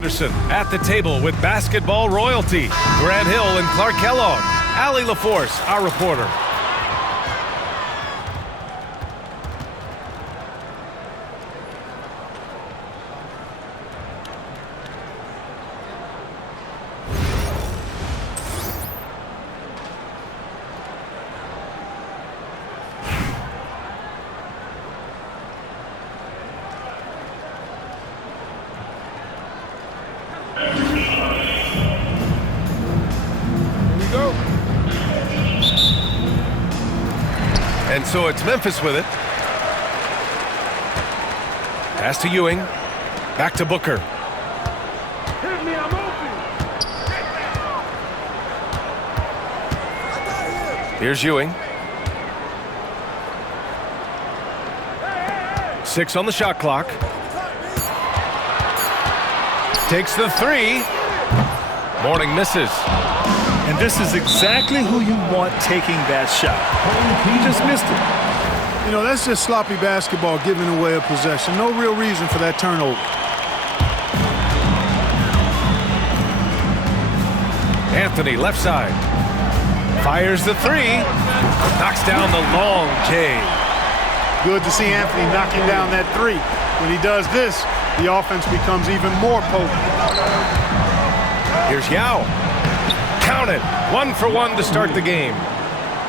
Anderson at the table with basketball royalty. Grant Hill and Clark Kellogg. Allie LaForce, our reporter. And so it's Memphis with it. Pass to Ewing. Back to Booker. Hit me, I'm open. Here's Ewing. 6 on the shot clock. Takes the 3. Mourning misses. And this is exactly who you want taking that shot. He just missed it. You know, that's just sloppy basketball, giving away a possession. No real reason for that turnover. Anthony, left side. Fires the 3. Knocks down the long J. Good to see Anthony knocking down that 3. When he does this, the offense becomes even more potent. Here's Yao. Counted. 1 for 1 to start the game.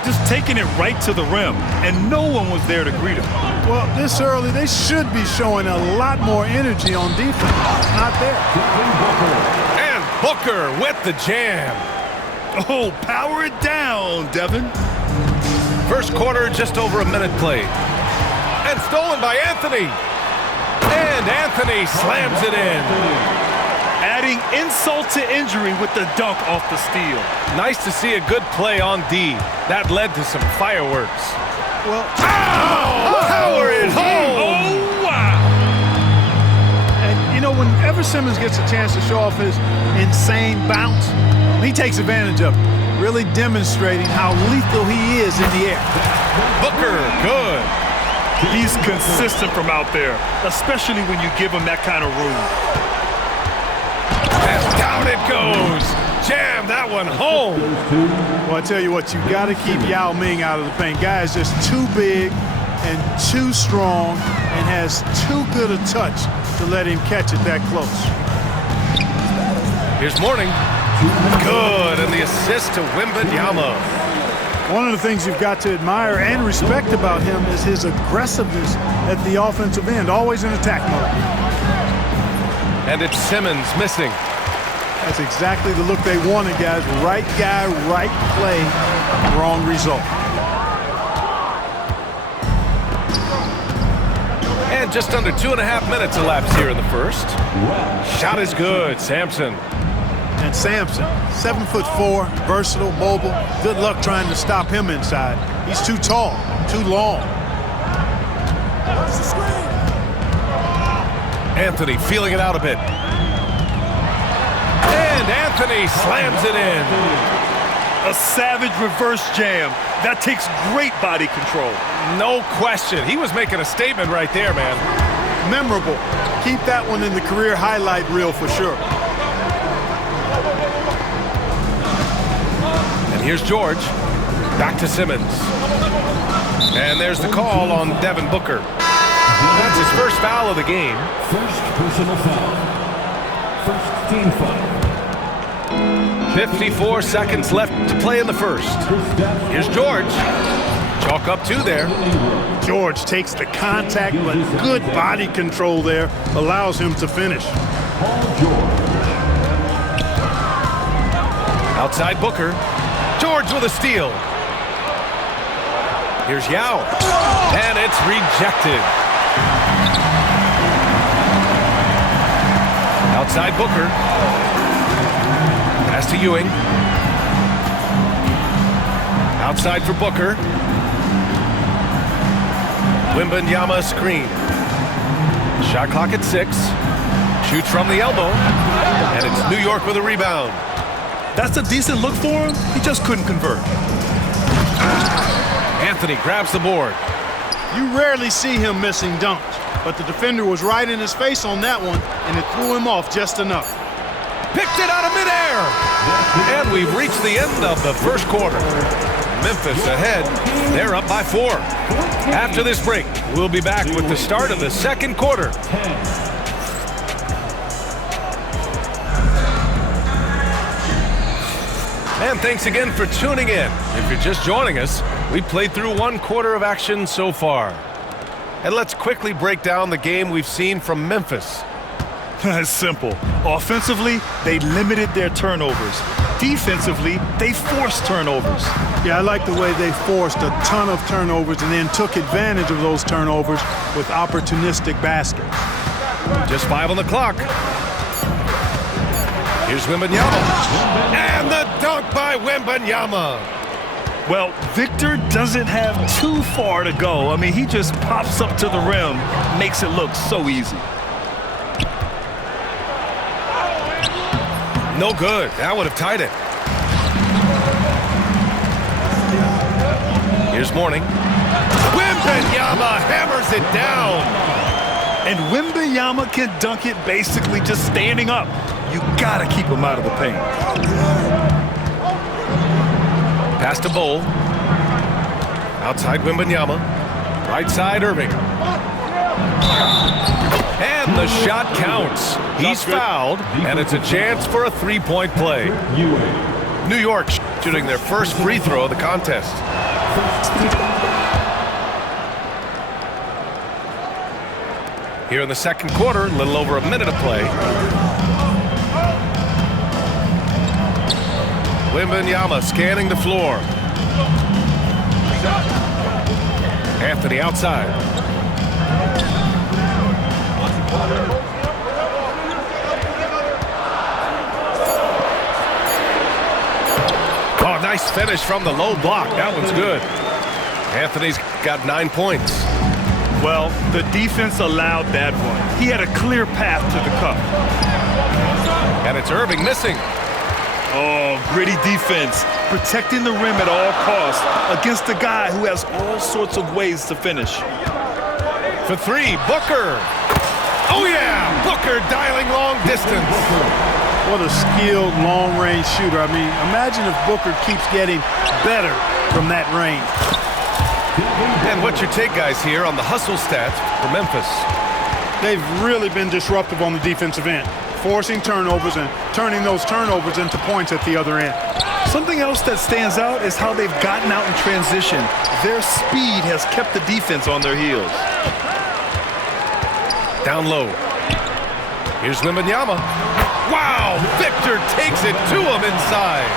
Just taking it right to the rim, and no one was there to greet him. Well, this early, they should be showing a lot more energy on defense. Not there. And Booker with the jam. Oh, power it down, Devin. First quarter, just over a minute played. And stolen by Anthony. And Anthony slams it in. Adding insult to injury with the dunk off the steal. Nice to see a good play on D. That led to some fireworks. Well, power it home! Oh, wow! And, you know, whenever Simmons gets a chance to show off his insane bounce, he takes advantage of it, really demonstrating how lethal he is in the air. Booker, good. He's consistent from out there, especially when you give him that kind of room. And down it goes. Jam that one home. Well, I tell you what, you got to keep Yao Ming out of the paint. Guy is just too big and too strong and has too good a touch to let him catch it that close. Here's Mourning. Good, and the assist to Wembanyama. One of the things you've got to admire and respect about him is his aggressiveness at the offensive end, always in attack mode. And it's Simmons missing. That's exactly the look they wanted, guys. Right guy, right play, wrong result. And just under 2.5 minutes elapsed here in the first. Shot is good, Sampson. And Sampson, 7'4", versatile, mobile. Good luck trying to stop him inside. He's too tall, too long. Anthony feeling it out a bit. And Anthony slams it in. A savage reverse jam. That takes great body control. No question. He was making a statement right there, man. Memorable. Keep that one in the career highlight reel for sure. And here's George. Back to Simmons. And there's the call on Devin Booker. That's his first foul of the game. First personal foul. First team foul. 54 seconds left to play in the first. Here's George. Chalk up 2 there. George takes the contact, but good body control there allows him to finish. Outside Booker. George with a steal. Here's Yao. And it's rejected. Outside Booker. Pass to Ewing. Outside for Booker. Wembanyama screen. Shot clock at 6. Shoots from the elbow. And it's New York with a rebound. That's a decent look for him. He just couldn't convert. Anthony grabs the board. You rarely see him missing dunks, but the defender was right in his face on that one, and it threw him off just enough. Picked it out of midair. And we've reached the end of the first quarter. Memphis ahead. They're up by 4. After this break, we'll be back with the start of the second quarter. And thanks again for tuning in. If you're just joining us, we played through 1 quarter of action so far. And let's quickly break down the game we've seen from Memphis. It's simple. Offensively, they limited their turnovers. Defensively, they forced turnovers. Yeah, I like the way they forced a ton of turnovers and then took advantage of those turnovers with opportunistic baskets. Just 5 on the clock. Here's Wembanyama. And the dunk by Wembanyama. Well, Victor doesn't have too far to go. I mean, he just pops up to the rim, makes it look so easy. No good. That would have tied it. Here's Mourning. Wembanyama hammers it down. And Wembanyama can dunk it basically just standing up. You gotta keep him out of the paint. Pass to Bol. Outside Wembanyama. Right side Irving. And the shot counts. He's fouled, and it's a chance for a 3-point play. New York shooting their first free throw of the contest. Here in the second quarter, a little over a minute of play. Wembanyama scanning the floor. Anthony outside. Oh, nice finish from the low block. That one's good. Anthony's got 9 points. Well, the defense allowed that one. He had a clear path to the cup. And it's Irving missing. Oh, gritty defense, protecting the rim at all costs against a guy who has all sorts of ways to finish. For 3, Booker. Oh, yeah, Booker dialing long distance. What a skilled long-range shooter. I mean, imagine if Booker keeps getting better from that range. And what's your take, guys, here on the hustle stats for Memphis? They've really been disruptive on the defensive end, forcing turnovers and turning those turnovers into points at the other end. Something else that stands out is how they've gotten out in transition. Their speed has kept the defense on their heels. Down low. Here's Wembanyama. Wow, Victor takes it to him inside.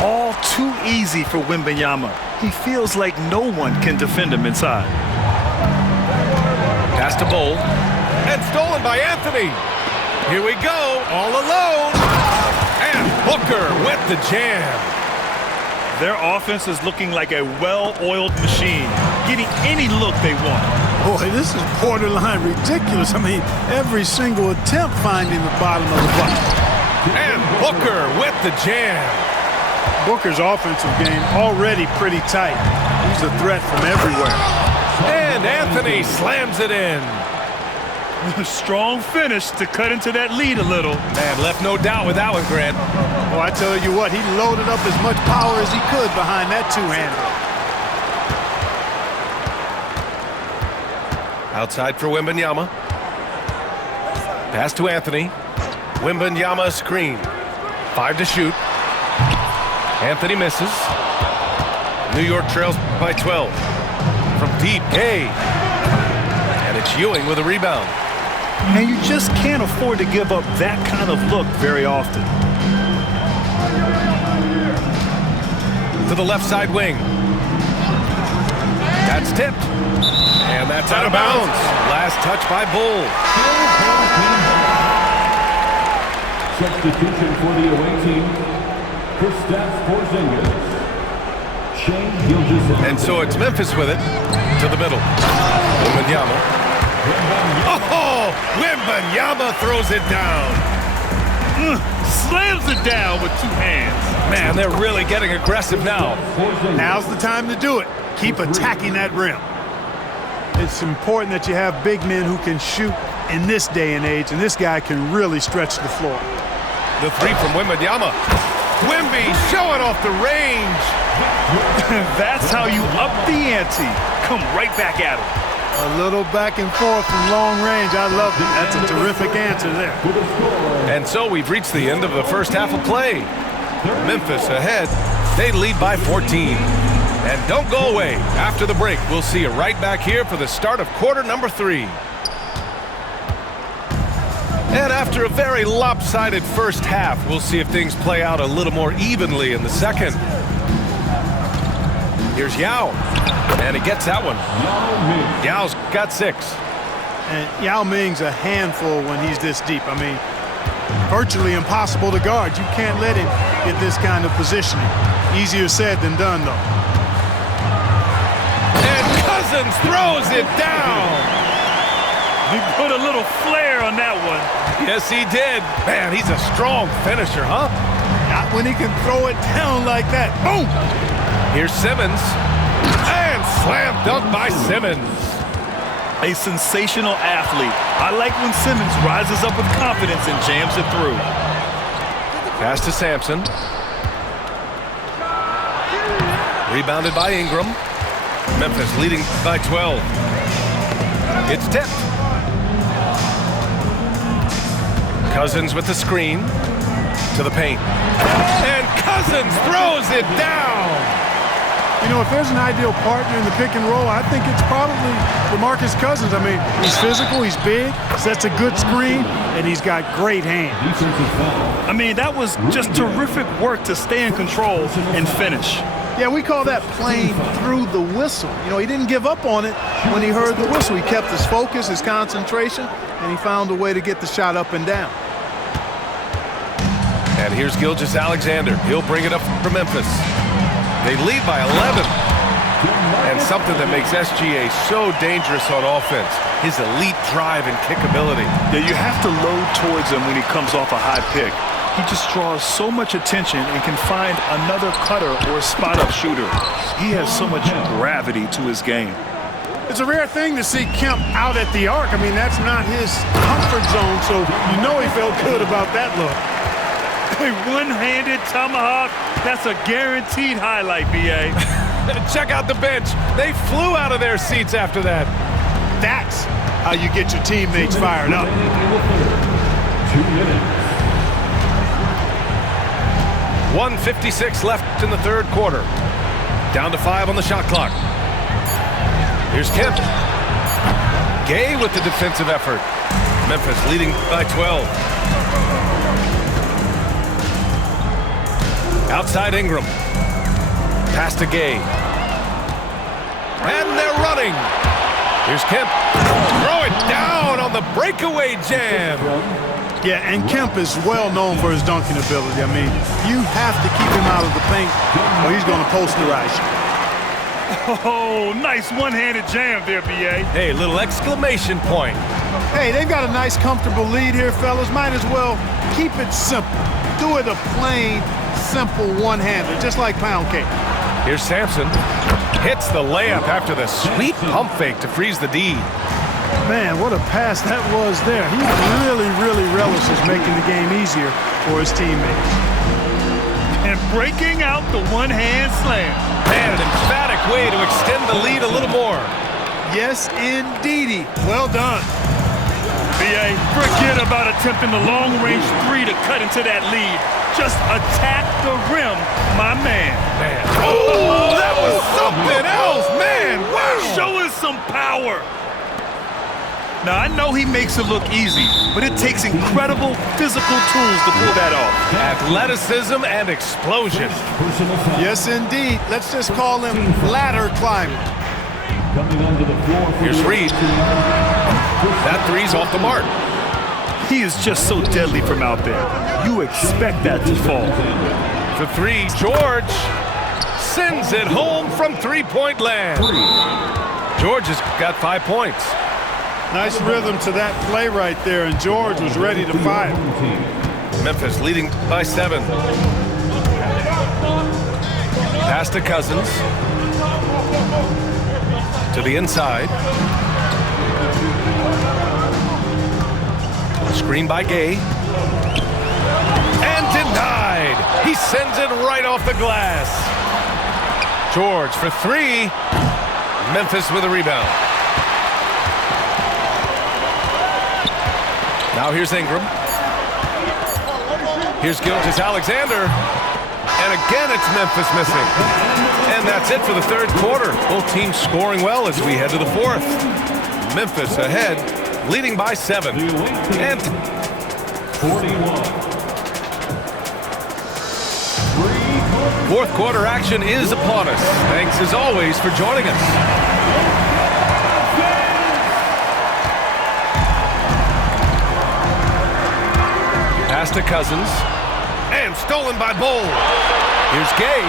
All too easy for Wembanyama. He feels like no one can defend him inside. Pass to Bol. And stolen by Anthony. Here we go, all alone. And Booker with the jam. Their offense is looking like a well-oiled machine, getting any look they want. Boy, this is borderline ridiculous. I mean, every single attempt finding the bottom of the bucket. And Booker with the jam. Booker's offensive game already pretty tight. He's a threat from everywhere. And Anthony slams it in. Strong finish to cut into that lead a little. Man, left no doubt with that one, Grant. Well, I tell you what, he loaded up as much power as he could behind that two-hander. Outside for Wembanyama. Pass to Anthony. Wembanyama screen. 5 to shoot. Anthony misses. New York trails by 12. From deep, Gay. And it's Ewing with a rebound. And you just can't afford to give up that kind of look very often. To the left side wing. That's tipped. And that's out of bounds. Last touch by Bol. Substitution for the away team, Kristaps Porzingis. Shai Gilgeous-Alexander. And so it's Memphis with it. To the middle. Wembanyama. Oh! Wembanyama throws it down. Slams it down with 2 hands. Man, they're really getting aggressive now. Now's the time to do it. Keep attacking that rim. It's important that you have big men who can shoot in this day and age, and this guy can really stretch the floor. The three from Wembanyama. Wemby showing off the range. That's how you up the ante. Come right back at him. A little back and forth from long range. I love it. That's a terrific answer there. And so we've reached the end of the first half of play. Memphis ahead. They lead by 14. And don't go away. After the break, we'll see you right back here for the start of quarter number 3. And after a very lopsided first half, we'll see if things play out a little more evenly in the second. Here's Yao. And he gets that one. Yao's got 6. And Yao Ming's a handful when he's this deep. I mean, virtually impossible to guard. You can't let him get this kind of positioning. Easier said than done, though. And Cousins throws it down. He put a little flair on that one. Yes, he did. Man, he's a strong finisher, huh? Not when he can throw it down like that. Boom! Here's Simmons. And slam dunk by Simmons. A sensational athlete. I like when Simmons rises up with confidence and jams it through. Pass to Sampson. Rebounded by Ingram. Memphis leading by 12. It's tipped. Cousins with the screen to the paint. And Cousins throws it down. You know, if there's an ideal partner in the pick and roll, I think it's probably DeMarcus Cousins. I mean, he's physical, he's big, sets a good screen, and he's got great hands. I mean, that was just terrific work to stay in control and finish. Yeah, we call that playing through the whistle. You know, he didn't give up on it when he heard the whistle. He kept his focus, his concentration, and he found a way to get the shot up and down. And here's Gilgeous-Alexander. He'll bring it up for Memphis. They lead by 11. And something that makes SGA so dangerous on offense, his elite drive and kick ability. Yeah, you have to load towards him when he comes off a high pick. He just draws so much attention and can find another cutter or spot-up shooter. He has so much gravity to his game. It's a rare thing to see Kemp out at the arc. I mean, that's not his comfort zone, so you know he felt good about that look. A one-handed tomahawk, that's a guaranteed highlight, B.A. Check out the bench. They flew out of their seats after that. That's how you get your teammates fired up. 2 minutes. 1:56 left in the third quarter. Down to 5 on the shot clock. Here's Kemp. Gay with the defensive effort. Memphis leading by 12. Outside Ingram. Pass to Gay. And they're running. Here's Kemp. Throw it down on the breakaway jam. Yeah, and Kemp is well known for his dunking ability. I mean, you have to keep him out of the paint or he's going to posterize you. Oh, nice one-handed jam there, B.A. Hey, little exclamation point. Hey, they've got a nice, comfortable lead here, fellas. Might as well keep it simple. Do it a plain, simple one-hander, just like pound cake. Here's Sampson. Hits the layup after the sweet pump fake to freeze the D. Man, what a pass that was there. He really, really relishes making the game easier for his teammates. And breaking out the one-hand slam. Man, an emphatic way to extend the lead a little more. Yes, indeedy. Well done. B.A., forget about attempting the long-range 3 to cut into that lead. Just attack the rim, my man. Oh, that was something else, man. Wow. Show us some power. Now, I know he makes it look easy, but it takes incredible physical tools to pull that off. Athleticism and explosion. Yes, indeed. Let's just call him ladder climbing. Here's Reed. That three's off the mark. He is just so deadly from out there. You expect that to fall. The 3, George sends it home from three-point land. George has got 5 points. Nice rhythm to that play right there, and George was ready to fire. Memphis leading by 7. Pass to Cousins. To the inside. Screen by Gay. And He sends it right off the glass. George for three. Memphis with a rebound. Now here's Ingram. Here's Gilgeous-Alexander. And again, it's Memphis missing. And that's it for the third quarter. Both teams scoring well as we head to the fourth. Memphis ahead, leading by 7. And 41. fourth quarter action is upon us. Thanks as always for joining us. Pass to Cousins. And stolen by Bol. Here's Gay.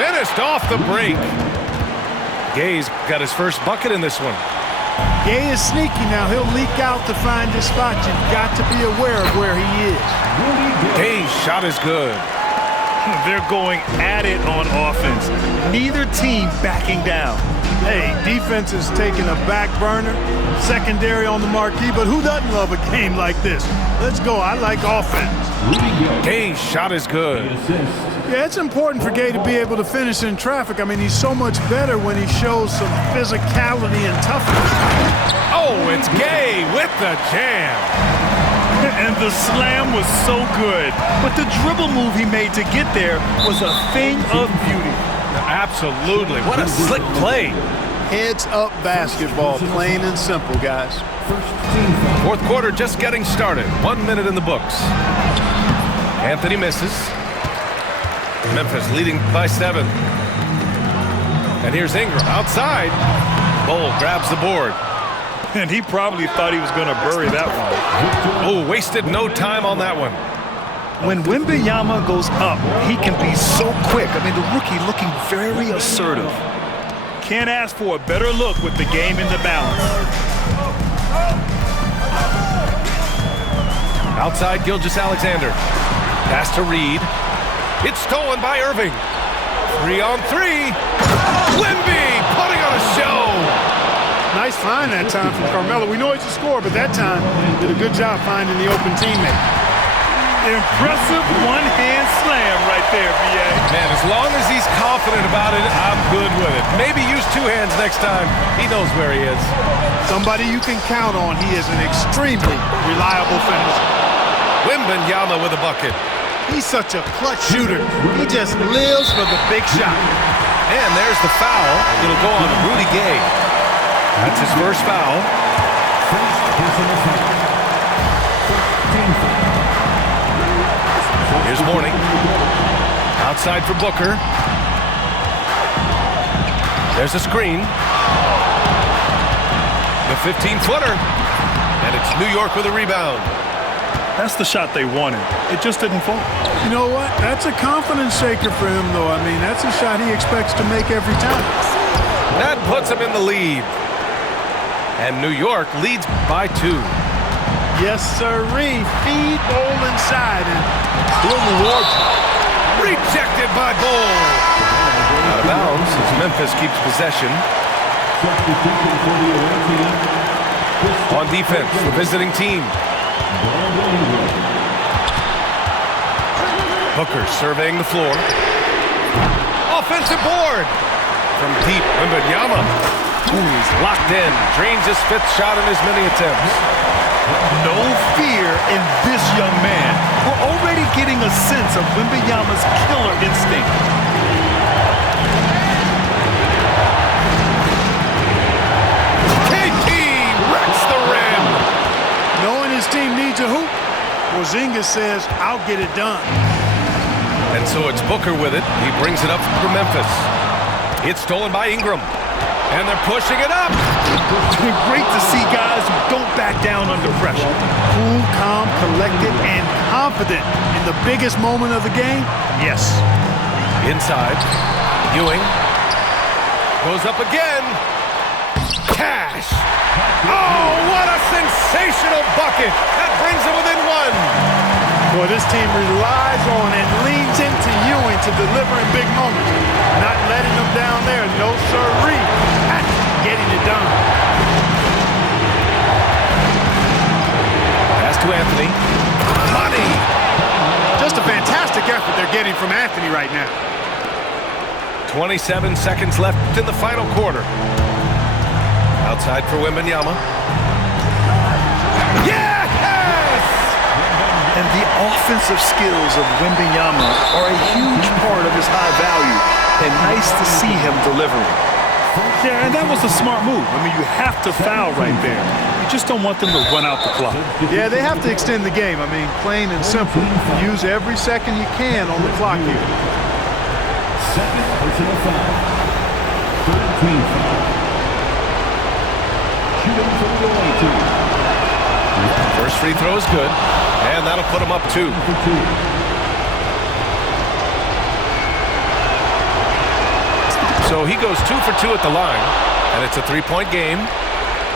Finished off the break. Gay's got his first bucket in this one. Gay is sneaky now. He'll leak out to find his spot. You've got to be aware of where he is. Gay's shot is good. They're going at it on offense. Neither team backing down. Hey, defense is taking a back burner, secondary on the marquee, but who doesn't love a game like this? Let's go. I like offense. Gay's shot is good. Yeah, it's important for Gay to be able to finish in traffic. I mean, he's so much better when he shows some physicality and toughness. Oh, it's Gay with the jam. And the slam was so good. But the dribble move he made to get there was a thing of beauty. Absolutely. What a slick play. Heads up basketball, plain and simple, guys. Fourth quarter just getting started. 1 minute in the books. Anthony misses. Memphis leading by 7. And here's Ingram outside. Bol grabs the board. And he probably thought he was going to bury that one. Oh, wasted no time on that one. When Wembanyama goes up, he can be so quick. I mean, the rookie looking very assertive. Can't ask for a better look with the game in the balance. Outside Gilgeous-Alexander. Pass to Reed. It's stolen by Irving. 3 on 3. Wemby putting on a show. Nice find that time from Carmelo. We know he's a scorer, but that time did a good job finding the open teammate. Impressive one-hand slam right there, B.A. Man, as long as he's confident about it, I'm good with it. Maybe use 2 hands next time. He knows where he is. Somebody you can count on. He is an extremely reliable finisher. Wembanyama with a bucket. He's such a clutch shooter. He just lives for the big shot. And there's the foul. It'll go on Rudy Gay. That's his first foul. Here's Mourning. Outside for Booker. There's a screen. The 15-footer. And it's New York with a rebound. That's the shot they wanted. It just didn't fall. You know what? That's a confidence shaker for him, though. I mean, that's a shot he expects to make every time. That puts him in the lead. And New York leads by 2. Yes, sirree. Feed Bol inside, and he'll reward you. Rejected by Bol. Out of bounds as Memphis keeps possession. On defense, the visiting team. Booker surveying the floor. Offensive board. From deep, Wembanyama. He's locked in. Drains his 5th shot in as many attempts. No fear in this young man. We're already getting a sense of Wembanyama's killer instinct. KP wrecks the rim. Knowing his team needs a hoop, Porzingis says, I'll get it done. And so it's Booker with it. He brings it up for Memphis. It's stolen by Ingram. And they're pushing it up. Great to see guys who don't back down under pressure. Cool, calm, collected, and confident in the biggest moment of the game? Yes. Inside. Ewing. Goes up again. Cash. Oh, what a sensational bucket. That brings them within 1. Boy, this team relies on and leans into Ewing to deliver in big moments. Not letting them down there. No sirree. Getting it done. Pass to Anthony. Money. Just a fantastic terrific effort they're getting from Anthony right now. 27 seconds left in the final quarter. Outside for Wembanyama. Yes! And the offensive skills of Wembanyama are a huge part of his high value, and nice to see him delivering. Yeah, and that was a smart move. I mean, you have to foul right there. You just don't want them to run out the clock. Yeah, they have to extend the game. I mean, plain and simple. Use every second you can on the clock here. Second personal foul. Third team foul. Shooting from the away team. First free throw is good, and that'll put him up 2. So he goes 2 for 2 at the line, and it's a 3-point game.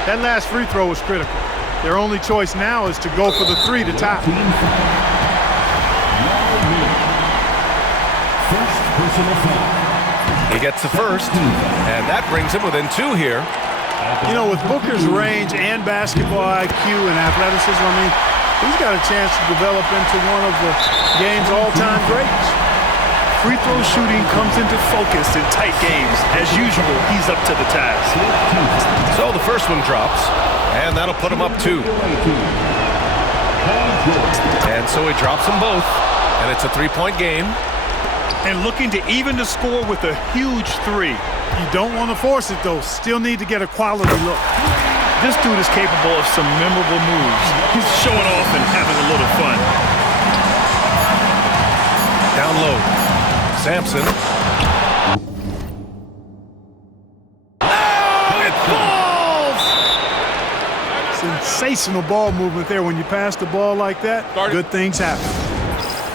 That last free throw was critical. Their only choice now is to go for the 3 to tie. First personal foul. He gets the first, and that brings him within 2 here. You know, with Booker's range and basketball IQ and athleticism, I mean, he's got a chance to develop into one of the game's all-time greats. Free throw shooting comes into focus in tight games. As usual, he's up to the task. So the first one drops, and that'll put him up 2. And so he drops them both, and it's a 3-point game. And looking to even the score with a huge 3. You don't want to force it, though. Still need to get a quality look. This dude is capable of some memorable moves. He's showing off and having a little fun. Down low. Sampson. Oh, it falls! Sensational ball movement there. When you pass the ball like that, good things happen.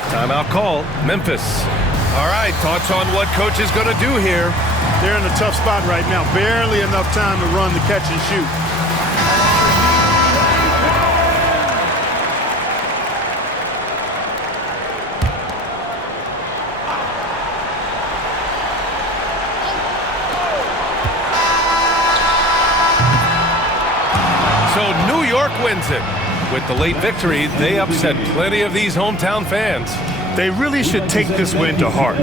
Timeout call. Memphis. All right, thoughts on what coach is going to do here? They're in a tough spot right now. Barely enough time to run the catch and shoot. So New York wins it. With the late victory, they upset plenty of these hometown fans. They really should take this win to heart.